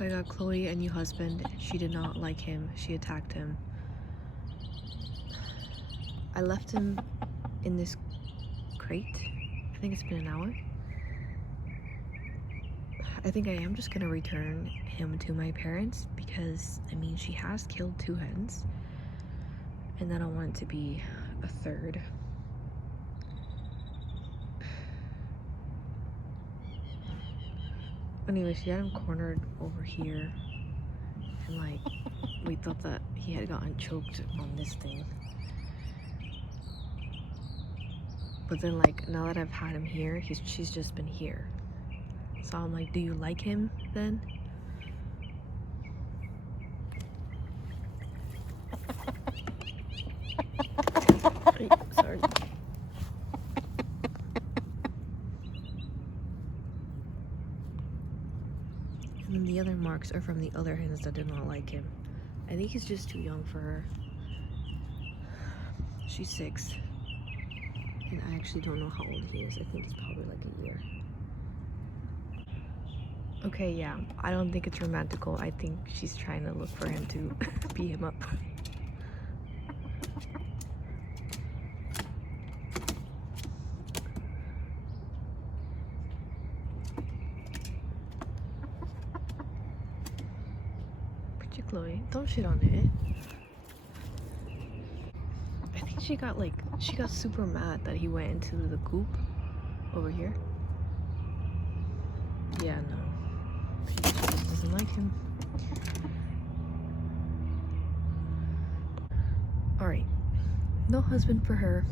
So I got Chloe a new husband. She did not like him. She attacked him. I left him in this crate. I think it's been an hour. I think I am just gonna return him to my parents because, I mean, she has killed 2 hens. And then I want it to be a 3rd. Anyway, she had him cornered over here. And like, we thought that he had gotten choked on this thing. But then like, now that I've had him here, she's just been here. So I'm like, do you like him then? Sorry. And then the other marks are from the other hens that did not like him. I think he's just too young for her. She's 6. And I actually don't know how old he is. I think he's probably like a year. Okay, yeah. I don't think it's romantical. I think she's trying to look for him to beat him up. Pretty Chloe, don't shit on it. I think she got super mad that he went into the coop over here. Yeah, no. She just doesn't like him. Alright. No husband for her.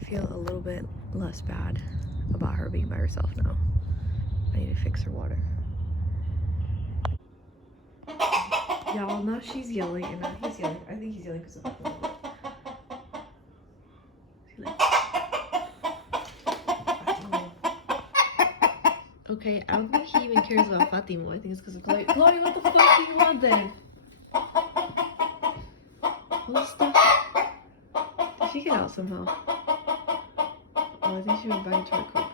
I feel a little bit less bad about her being by herself now. I need to fix her water. Y'all, now she's yelling and now he's yelling. I think he's yelling because of the Okay, I don't think he even cares about Fatimo. I think it's because of Chloe. Chloe, what the fuck do you want then? What stuff? Did she get out somehow? Oh, I think she went back into her coop.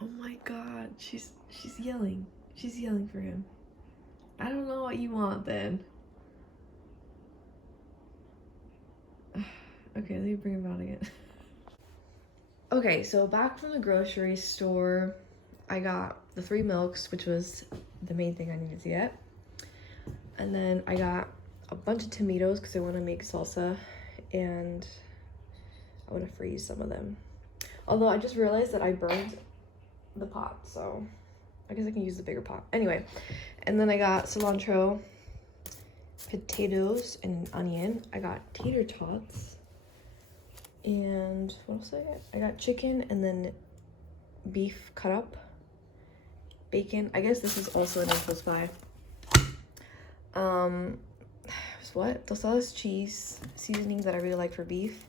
Oh my god, she's yelling. She's yelling for him. I don't know what you want then. Okay, let me bring him out again. Okay, so back from the grocery store, I got the 3 milks, which was the main thing I needed to get. And then I got a bunch of tomatoes because I want to make salsa, and I want to freeze some of them. Although I just realized that I burned the pot, so I guess I can use the bigger pot. Anyway, and then I got cilantro, potatoes, and onion. I got tater tots. And what else did I get? I got chicken and then beef cut up, bacon. I guess this is also an impulse buy. What? Tostadas cheese seasoning that I really like for beef.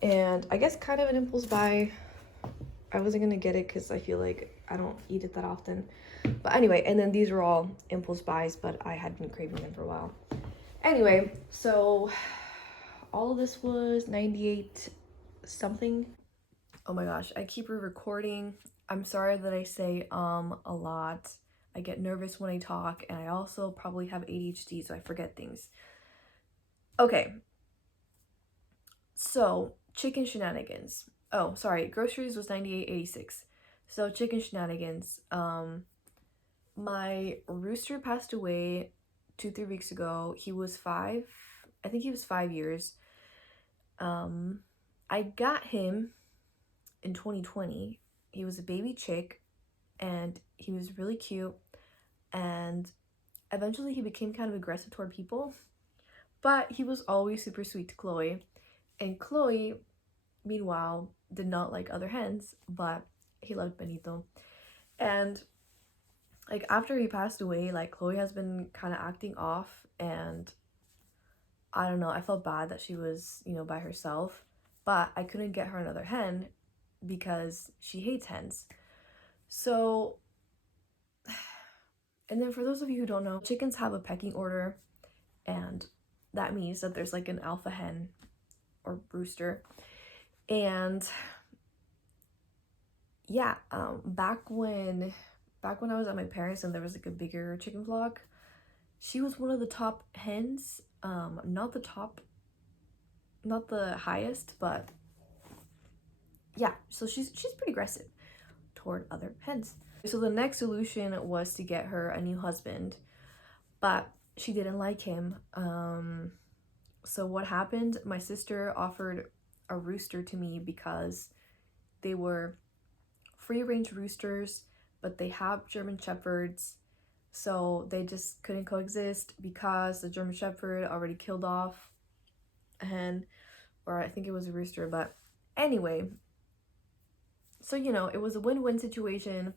And I guess kind of an impulse buy. I wasn't gonna get it because I feel like I don't eat it that often. But anyway, and then these were all impulse buys, but I had been craving them for a while. Anyway, so all of this was 98 something. Oh my gosh, I keep re-recording. I'm sorry that I say a lot. I get nervous when I talk, and I also probably have ADHD, so I forget things. Okay. So, chicken shenanigans. Oh, sorry, groceries was 98.86. So, chicken shenanigans. My rooster passed away 2-3 weeks ago. He was 5. I think he was 5 years. I got him in 2020. He was a baby chick and he was really cute, and eventually he became kind of aggressive toward people, but he was always super sweet to Chloe. And Chloe, meanwhile, did not like other hens, but he loved Benito. And like after he passed away, like Chloe has been kind of acting off, and I don't know, I felt bad that she was, you know, by herself, but I couldn't get her another hen because she hates hens. So, and then for those of you who don't know, chickens have a pecking order, and that means that there's like an alpha hen or rooster. And yeah, back when back when I was at my parents and there was like a bigger chicken flock, she was one of the top hens. Not the top, not the highest, but yeah, so she's pretty aggressive toward other hens. So the next solution was to get her a new husband, but she didn't like him. So what happened? My sister offered a rooster to me because they were free-range roosters, but they have German Shepherds, so they just couldn't coexist because the German Shepherd already killed off a hen, or I think it was a rooster, but anyway, so you know, it was a win-win situation.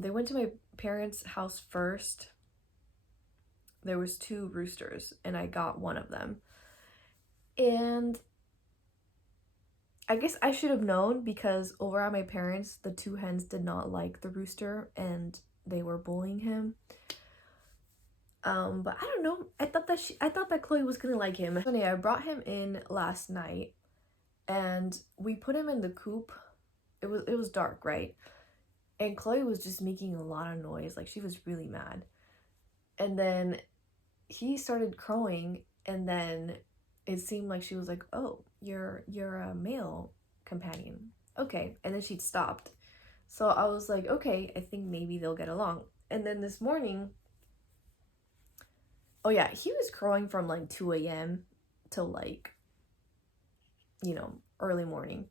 They went to my parents' house first. There was 2 roosters and I got one of them. And I guess I should have known because over at my parents, the 2 hens did not like the rooster and they were bullying him. But I don't know. I thought that Chloe was gonna like him. So anyway, I brought him in last night and we put him in the coop. It was dark, right? And Chloe was just making a lot of noise. Like, she was really mad. And then he started crowing, and then it seemed like she was like, oh, you're a male companion. Okay. And then she stopped. So I was like, okay, I think maybe they'll get along. And then this morning, oh yeah, he was crowing from like 2 a.m. till like, you know, early morning.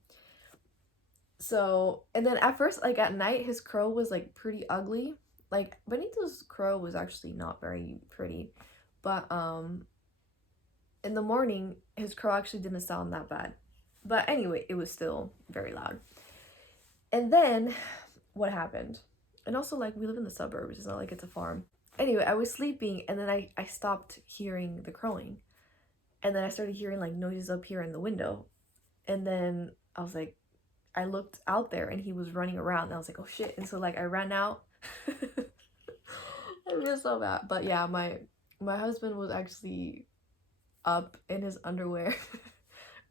So, and then at first, like at night, his crow was like pretty ugly. Like Benito's crow was actually not very pretty, but in the morning, his crow actually didn't sound that bad. But anyway, it was still very loud. And then what happened? And also, like, we live in the suburbs, it's not like it's a farm. Anyway, I was sleeping and then I stopped hearing the crowing. And then I started hearing like noises up here in the window. And then I was like, I looked out there and he was running around and I was like, oh shit. And so like I ran out. I feel so bad. But yeah, my husband was actually up in his underwear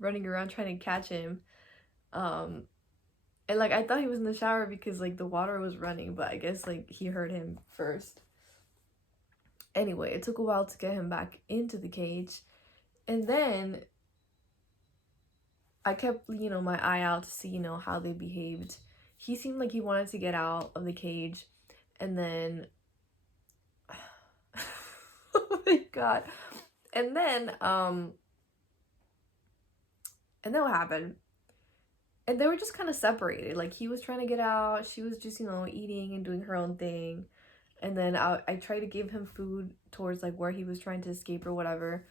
running around trying to catch him. And like I thought he was in the shower because like the water was running, but I guess like he heard him first. Anyway, it took a while to get him back into the cage. And then I kept, you know, my eye out to see, you know, how they behaved. He seemed like he wanted to get out of the cage. And then, oh my God. And then what happened? And they were just kind of separated. Like he was trying to get out. She was just, you know, eating and doing her own thing. And then I tried to give him food towards like where he was trying to escape or whatever.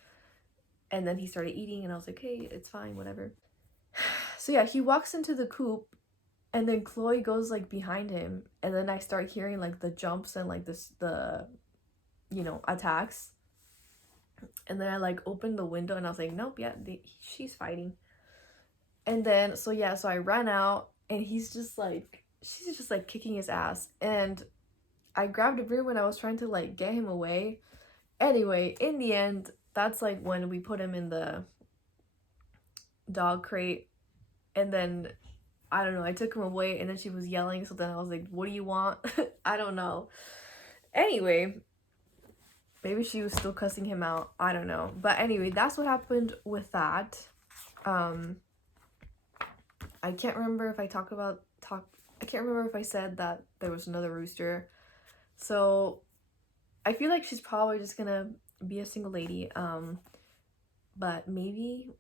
And then he started eating and I was like, hey, it's fine, whatever. So yeah, he walks into the coop and then Chloe goes like behind him and then I start hearing like the jumps and like the you know, attacks. And then I like opened the window and I was like, nope, yeah, she's fighting. And then so yeah, so I ran out and she's just like kicking his ass. And I grabbed a broom and I was trying to like get him away. Anyway, in the end, that's like when we put him in the dog crate. And then, I don't know, I took him away and then she was yelling. So then I was like, what do you want? I don't know. Anyway, maybe she was still cussing him out. I don't know. But anyway, that's what happened with that. I can't remember if I I can't remember if I said that there was another rooster. So I feel like she's probably just gonna be a single lady. But maybe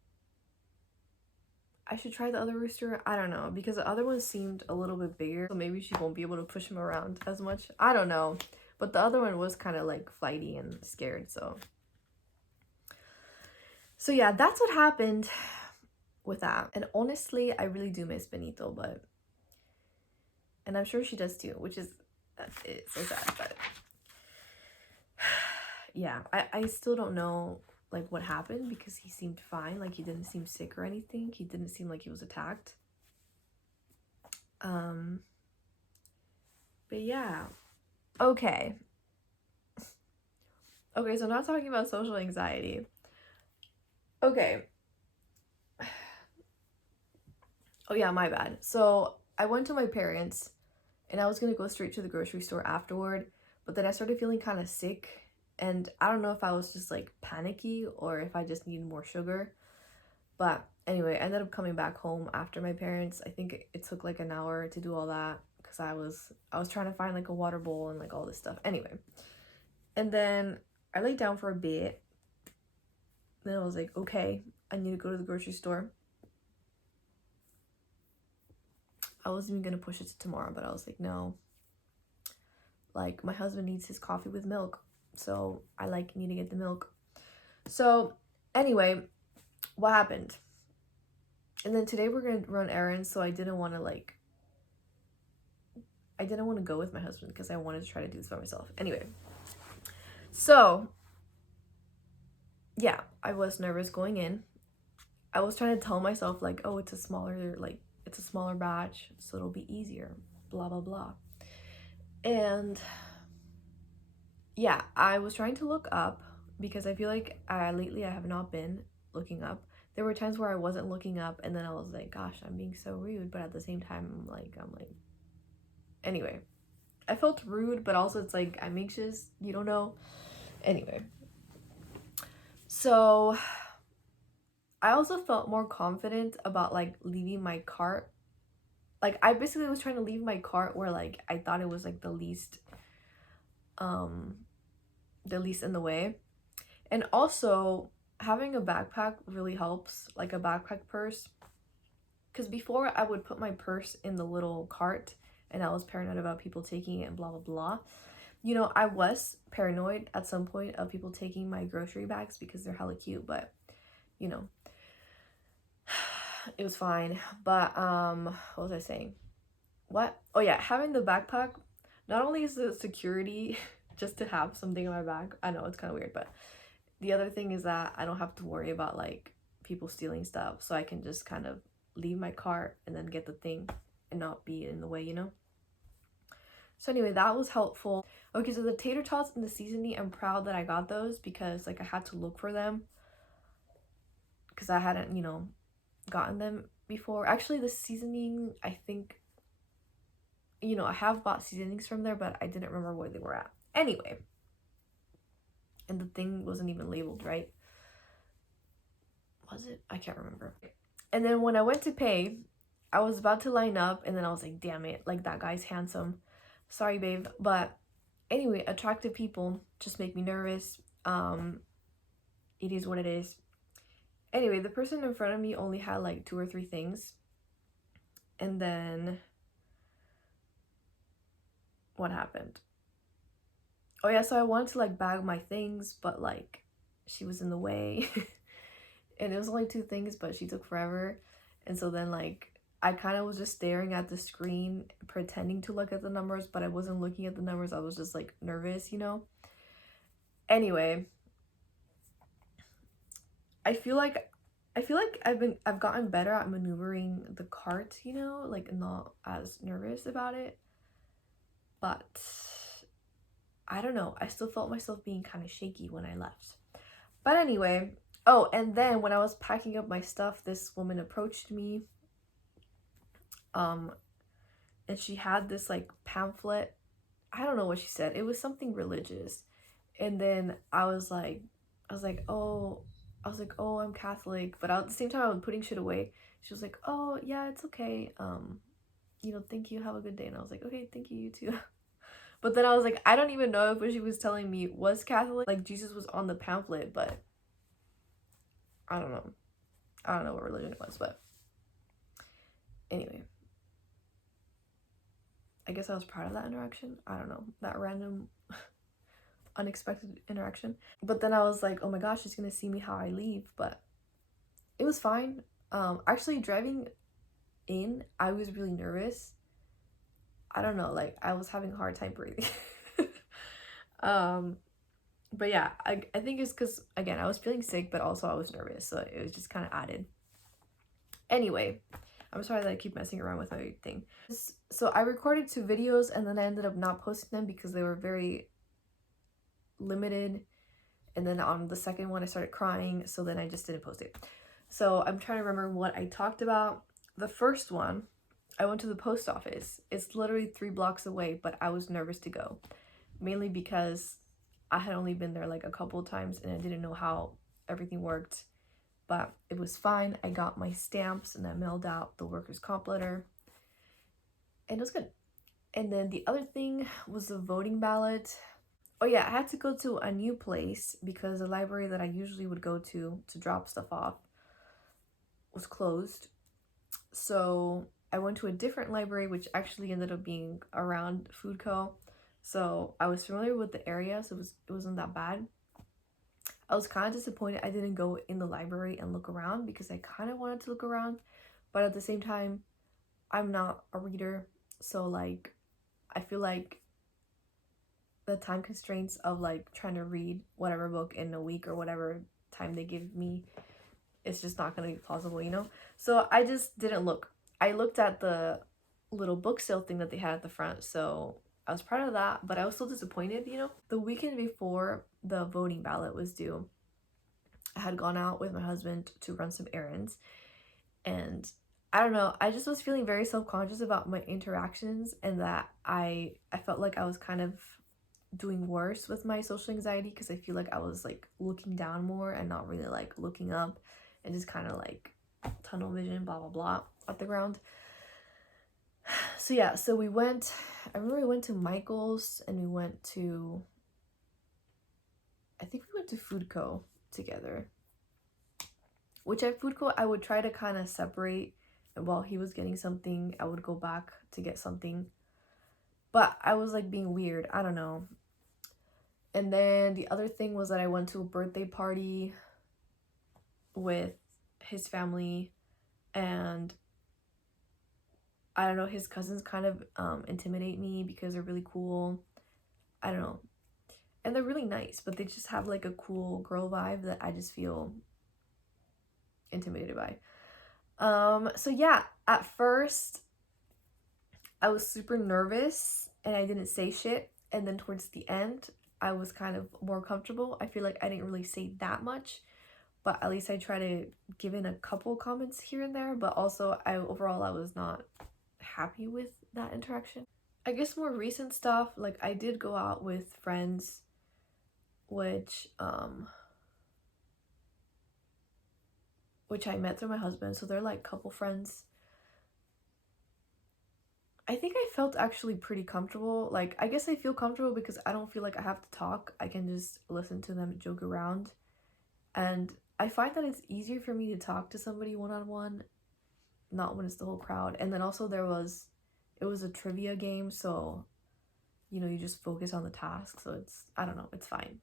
I should try the other rooster. I don't know, because the other one seemed a little bit bigger, so maybe she won't be able to push him around as much. I don't know, but the other one was kind of like flighty and scared. So yeah, that's what happened with that. And honestly, I really do miss Benito, and I'm sure she does too, which is it's so sad. But yeah, I still don't know like what happened because he seemed fine. Like he didn't seem sick or anything. He didn't seem like he was attacked. But yeah. Okay, so not talking about social anxiety. Okay. Oh yeah, my bad. So I went to my parents and I was gonna go straight to the grocery store afterward, but then I started feeling kind of sick, and I don't know if I was just like panicky or if I just needed more sugar. But anyway, I ended up coming back home after my parents. I think it took like an hour to do all that because I was trying to find like a water bowl and like all this stuff. Anyway, and then I laid down for a bit. Then I was like, okay, I need to go to the grocery store. I wasn't even gonna push it to tomorrow, but I was like, no. Like, my husband needs his coffee with milk, so I like need to get the milk. So anyway, what happened? And then today we're gonna run errands, so I didn't want to go with my husband because I wanted to try to do this by myself. Anyway, so yeah, I was nervous going in. I was trying to tell myself like, oh, it's a smaller batch, so it'll be easier, blah blah blah. And yeah, I was trying to look up because I feel like lately I have not been looking up. There were times where I wasn't looking up, and then I was like, gosh, I'm being so rude, but at the same time I'm like anyway, I felt rude, but also it's like I'm anxious, you don't know. Anyway, so I also felt more confident about like leaving my cart. Like, I basically was trying to leave my cart where like I thought it was like the least in the way. And also having a backpack really helps, like a backpack purse, because before I would put my purse in the little cart and I was paranoid about people taking it and blah blah blah. You know, I was paranoid at some point of people taking my grocery bags because they're hella cute, but you know, it was fine. But what was I saying? What? Oh yeah, having the backpack, not only is the security just to have something in my bag. I know it's kind of weird, but the other thing is that I don't have to worry about like people stealing stuff, so I can just kind of leave my cart and then get the thing and not be in the way, you know? So anyway, that was helpful. Okay, so the tater tots and the seasoning, I'm proud that I got those because like I had to look for them because I hadn't, you know, gotten them before. Actually, the seasoning, I think, you know, I have bought seasonings from there, but I didn't remember where they were at. Anyway, and the thing wasn't even labeled, right? Was it? I can't remember. And then when I went to pay, I was about to line up, and then I was like, damn it, like that guy's handsome. Sorry, babe. But anyway, attractive people just make me nervous. It is what it is. Anyway, the person in front of me only had like 2 or 3 things. And then what happened? Oh yeah, so I wanted to like bag my things, but like she was in the way. And it was only 2 things, but she took forever. And so then like I kind of was just staring at the screen, pretending to look at the numbers, but I wasn't looking at the numbers. I was just like nervous, you know? Anyway, I feel like I've gotten better at maneuvering the cart, you know, like not as nervous about it. But I don't know, I still felt myself being kind of shaky when I left. But anyway, oh, and then when I was packing up my stuff, this woman approached me. And she had this like pamphlet. I don't know what she said. It was something religious. And then I was like, oh, I'm Catholic. But at the same time, I was putting shit away. She was like, oh, yeah, it's okay. You know, thank you. Have a good day. And I was like, okay, thank you, you too. But then I was like, I don't even know if what she was telling me was Catholic. Like, Jesus was on the pamphlet, but I don't know. I don't know what religion it was, but anyway. I guess I was proud of that interaction. I don't know. That random, unexpected interaction. But then I was like, oh my gosh, she's gonna see me how I leave. But it was fine. Actually, driving in, I was really nervous. I don't know, like I was having a hard time breathing. But yeah, I think it's because, again, I was feeling sick, but also I was nervous, so it was just kind of added. Anyway, I'm sorry that I keep messing around with my thing. So I recorded 2 videos, and then I ended up not posting them because they were very limited. And then on the second one, I started crying, so then I just didn't post it. So I'm trying to remember what I talked about. The first one, I went to the post office. It's literally 3 blocks away, but I was nervous to go, mainly because I had only been there like a couple of times and I didn't know how everything worked. But it was fine. I got my stamps and I mailed out the workers' comp letter, and it was good. And then the other thing was the voting ballot. Oh yeah, I had to go to a new place because the library that I usually would go to drop stuff off was closed. So I went to a different library, which actually ended up being around Food Co. So I was familiar with the area, so it wasn't that bad. I was kind of disappointed I didn't go in the library and look around because I kind of wanted to look around, but at the same time, I'm not a reader, so like I feel like the time constraints of like trying to read whatever book in a week or whatever time they give me, it's just not going to be plausible, you know? So I just didn't look. I looked at the little book sale thing that they had at the front, so I was proud of that, but I was still disappointed, you know? The weekend before the voting ballot was due, I had gone out with my husband to run some errands, and I don't know, I just was feeling very self-conscious about my interactions, and that I felt like I was kind of doing worse with my social anxiety because I feel like I was like looking down more and not really like looking up, and just kind of like tunnel vision, blah blah blah, at the ground. So yeah, so we went, I remember we went to Michael's and we went to, I think we went to Food Co. together. Which at Food Co. I would try to kind of separate, and while he was getting something, I would go back to get something. But I was like being weird, I don't know. And then the other thing was that I went to a birthday party with his family, and I don't know, his cousins kind of intimidate me because they're really cool. I don't know. And they're really nice, but they just have like a cool girl vibe that I just feel intimidated by. So yeah, at first I was super nervous and I didn't say shit. And then towards the end, I was kind of more comfortable. I feel like I didn't really say that much, but at least I try to give in a couple comments here and there. But also, overall I was not happy with that interaction. I guess more recent stuff, like I did go out with friends, which I met through my husband, so they're like couple friends. I think I felt actually pretty comfortable. Like, I guess I feel comfortable because I don't feel like I have to talk. I can just listen to them joke around. And I find that it's easier for me to talk to somebody one-on-one, not when it's the whole crowd. And then also it was a trivia game, so, you know, you just focus on the task. So it's, I don't know, it's fine.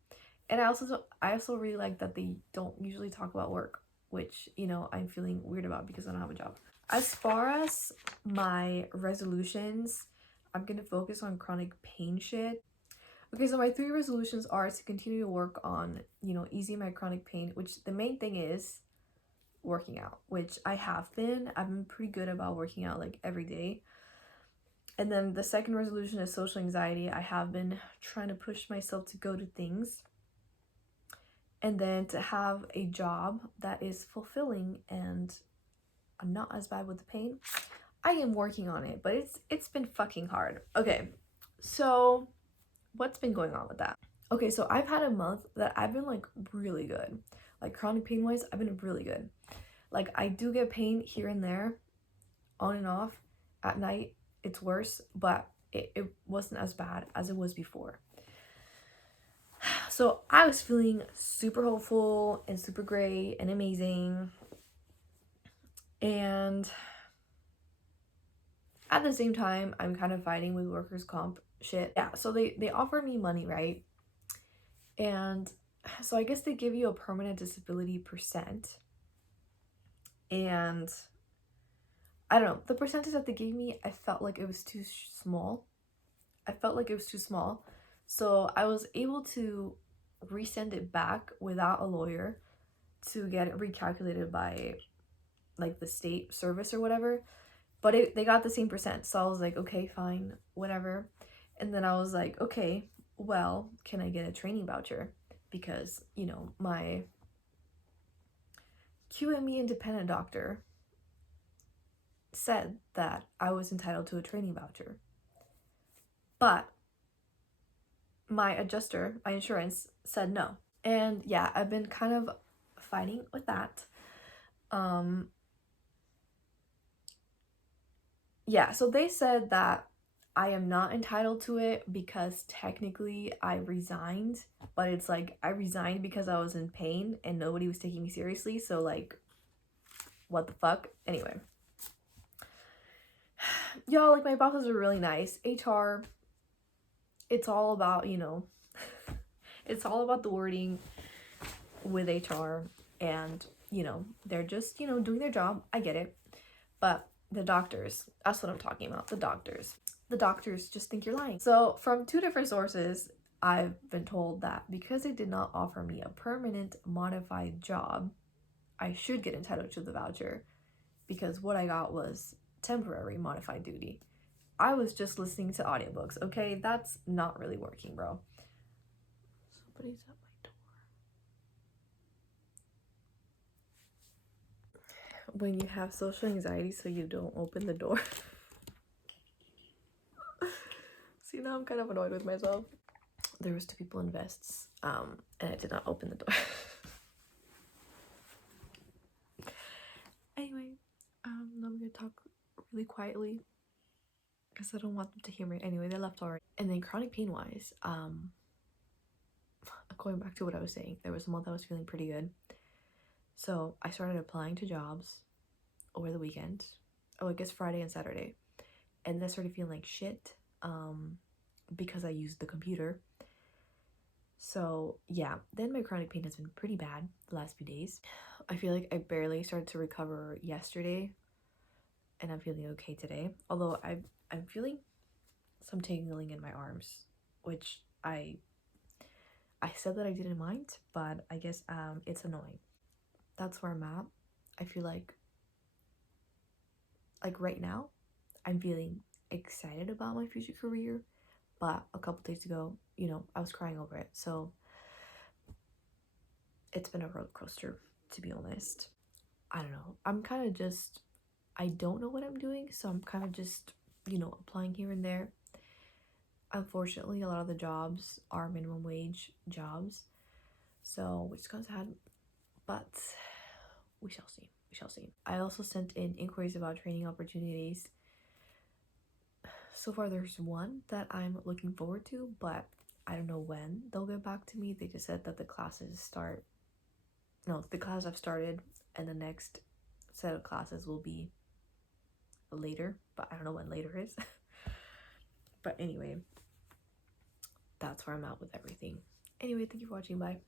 And I also really like that they don't usually talk about work, which, you know, I'm feeling weird about because I don't have a job. As far as my resolutions, I'm gonna focus on chronic pain shit. Okay, so my 3 resolutions are to continue to work on, you know, easing my chronic pain, which the main thing is working out, which I have been. I've been pretty good about working out like every day. And then the second resolution is social anxiety. I have been trying to push myself to go to things, and then to have a job that is fulfilling and I'm not as bad with the pain. I am working on it, but it's been fucking hard. Okay, so what's been going on with that? Okay, so I've had a month that I've been like really good. Like chronic pain wise, I've been really good. Like I do get pain here and there, on and off. At night, it's worse, but it wasn't as bad as it was before. So I was feeling super hopeful and super great and amazing. And at the same time, I'm kind of fighting with workers' comp shit. Yeah, so they offered me money, right? And so I guess they give you a permanent disability percent. And I don't know, the percentage that they gave me, I felt like it was too small. So I was able to resend it back without a lawyer to get it recalculated by like the state service or whatever. But they got the same percent. So I was like, okay, fine, whatever. And then I was like, okay, well, can I get a training voucher? Because, you know, my QME independent doctor said that I was entitled to a training voucher. But my adjuster, my insurance, said no. And yeah, I've been kind of fighting with that. Yeah, so they said that I am not entitled to it because technically I resigned, but it's like I resigned because I was in pain and nobody was taking me seriously, so like, what the fuck? Anyway. Y'all, like, my bosses are really nice. HR, it's all about, it's all about the wording with HR, and, they're just, doing their job. I get it. But the doctors, that's what I'm talking about, the doctors. The doctors just think you're lying. So from 2 different sources, I've been told that because they did not offer me a permanent modified job, I should get entitled to the voucher because what I got was temporary modified duty. I was just listening to audiobooks, okay? That's not really working, bro. Somebody's at my door. When you have social anxiety, so you don't open the door. See, now I'm kind of annoyed with myself. There was 2 people in vests, and I did not open the door. Anyway, I'm gonna talk really quietly because I don't want them to hear me. Anyway, they left already. And then chronic pain wise, going back to what I was saying, there was a month I was feeling pretty good. So I started applying to jobs over the weekend. Oh, I guess Friday and Saturday. And then I started feeling like shit because I used the computer. So yeah, then my chronic pain has been pretty bad the last few days. I feel like I barely started to recover yesterday, and I'm feeling okay today. Although I'm feeling some tingling in my arms, which I said that I didn't mind, but I guess it's annoying. That's where I'm at. I feel like right now, I'm feeling excited about my future career, but a couple days ago, I was crying over it. So it's been a roller coaster, to be honest. I don't know. I'm kind of just, I don't know what I'm doing, so I'm kind of just, applying here and there. Unfortunately, a lot of the jobs are minimum wage jobs, so which is kind of sad, but we shall see. We shall see. I also sent in inquiries about training opportunities. So far, there's one that I'm looking forward to, but I don't know when they'll get back to me. They just said that the classes start. No, the class I've started, and the next set of classes will be later, but I don't know when later is. But anyway, that's where I'm at with everything. Anyway, thank you for watching. Bye.